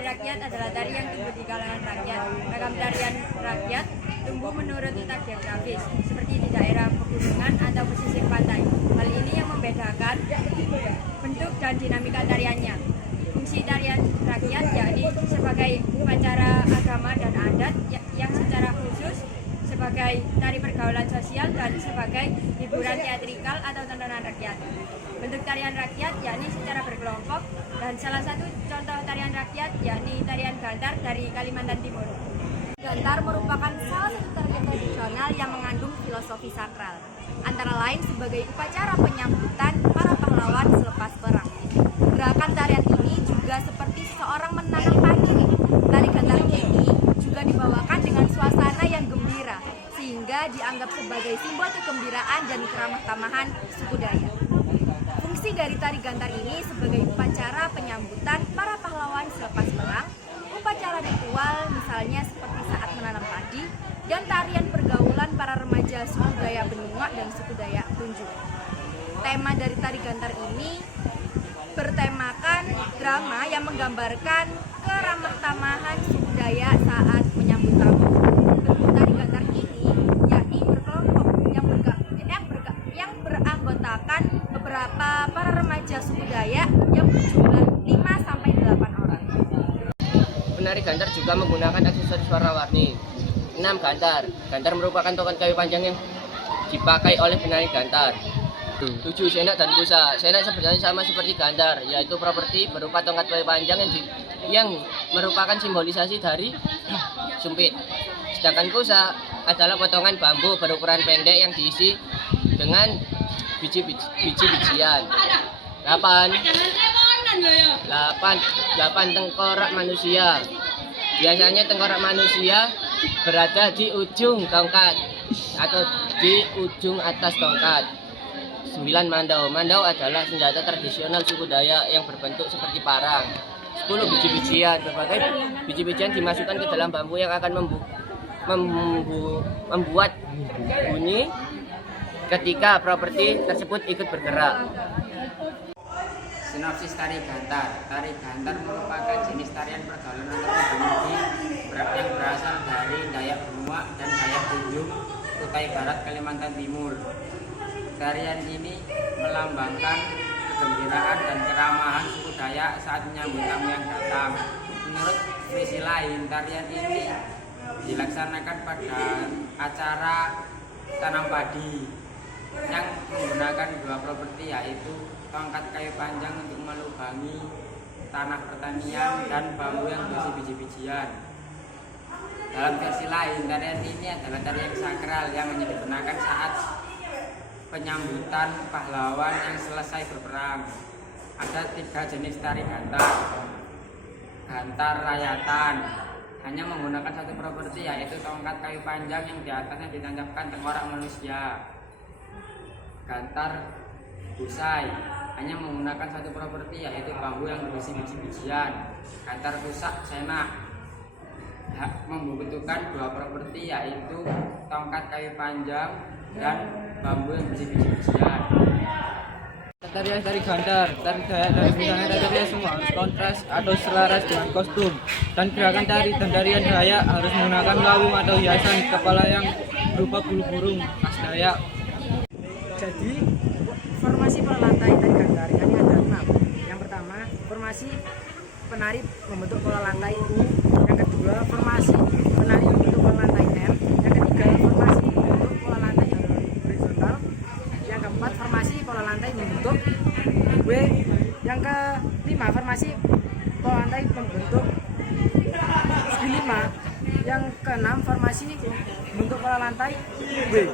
tarian rakyat adalah tari yang tumbuh di kalangan rakyat. Ragam tarian rakyat tumbuh menurut letak geografis, seperti di daerah pegunungan atau pesisir pantai. Hal ini yang membedakan bentuk dan dinamika tariannya. Fungsi tarian rakyat yakni sebagai upacara agama dan adat yang secara khusus sebagai tari pergaulan sosial dan sebagai hiburan teatrikal atau tontonan rakyat. Bentuk tarian rakyat yakni secara berkelompok, dan salah satu contoh tarian rakyat yakni tarian gantar dari Kalimantan Timur. Gantar merupakan salah satu tarian tradisional yang mengandung filosofi sakral, antara lain sebagai upacara penyambutan para pahlawan selepas perang. Gerakan tarian ini juga seperti seorang menanam padi. Tari gantar ini juga dibawakan dengan suasana yang gembira, sehingga dianggap sebagai simbol kegembiraan dan keramah tamahan suku Dayak. Fungsi dari tari gantar ini sebagai upacara penyambutan para pahlawan selepas perang, upacara ritual misalnya seperti saat menanam padi, dan tarian pergaulan para remaja suku Dayak Benua dan suku Dayak Tunjuk. Tema dari tari gantar ini bertemakan drama yang menggambarkan keramah tamahan suku Dayak saat menyambut tamu. Bentuk tari gantar ini yakni berkelompok yang beranggotakan beberapa para remaja suku Dayak yang berjumlah 5-8 orang. Penari gantar juga menggunakan aksesoris warna-warni. 6. Gantar. Gantar merupakan tongkat kayu panjang yang dipakai oleh penari gantar. 7. Senak dan busa. Senak sebenarnya sama seperti gantar, yaitu properti berupa tongkat kayu panjang yang merupakan simbolisasi dari sumpit. Sedangkan kusa adalah potongan bambu berukuran pendek yang diisi dengan biji-bijian. 8. Tengkorak manusia. Biasanya tengkorak manusia berada di ujung tongkat atau di ujung atas tongkat. 9. Mandau. Mandau adalah senjata tradisional suku Dayak yang berbentuk seperti parang. 10. Biji-bijian. Berbagai biji-bijian dimasukkan ke dalam bambu yang akan membuat bunyi ketika properti tersebut ikut bergerak. Sinopsis tari gantar. Tari gantar merupakan jenis tarian pergaulan antar komuniti yang berasal dari Dayak Benua dan Dayak Tunjuk, Kutai Barat, Kalimantan Timur. Tarian ini melambangkan kegembiraan dan keramahan suku Dayak saat menyambut tamu yang datang. Menurut versi lain, tarian ini dilaksanakan pada acara tanam padi yang menggunakan 2 properti, yaitu tongkat kayu panjang untuk melubangi tanah pertanian dan bambu yang berisi biji-bijian. Dalam versi lain, tarian ini adalah tarian sakral yang hanya digunakan saat penyambutan pahlawan yang selesai berperang. Ada 3 jenis tari gantar. Gantar rayatan hanya menggunakan 1 properti, yaitu tongkat kayu panjang yang di atasnya ditancapkan tengkorak manusia. Gantar busai hanya menggunakan 1 properti, yaitu bambu yang berisi biji-bijian. Gantar rusak senak membutuhkan 2 properti, yaitu tongkat kayu panjang dan bambu yang berisi biji-bijian. Tarian tari gantar, tari Dayak dan misalnya tarian semua harus kontras atau selaras dengan kostum, dan gerakan tari dan tarian Dayak harus menggunakan lawung atau hiasan kepala yang berupa bulu burung khas Dayak. Jadi formasi pola lantai tari gantar ini ada 6. Yang pertama, formasi penari membentuk pola lantai U. Yang kedua, formasi penari membentuk pola lantai M. Yang ketiga, formasi membentuk pola lantai horizontal. Yang keempat, formasi pola lantai membentuk W. Yang kelima, formasi pola lantai membentuk segi 5. Yang keenam, formasi membentuk pola lantai W.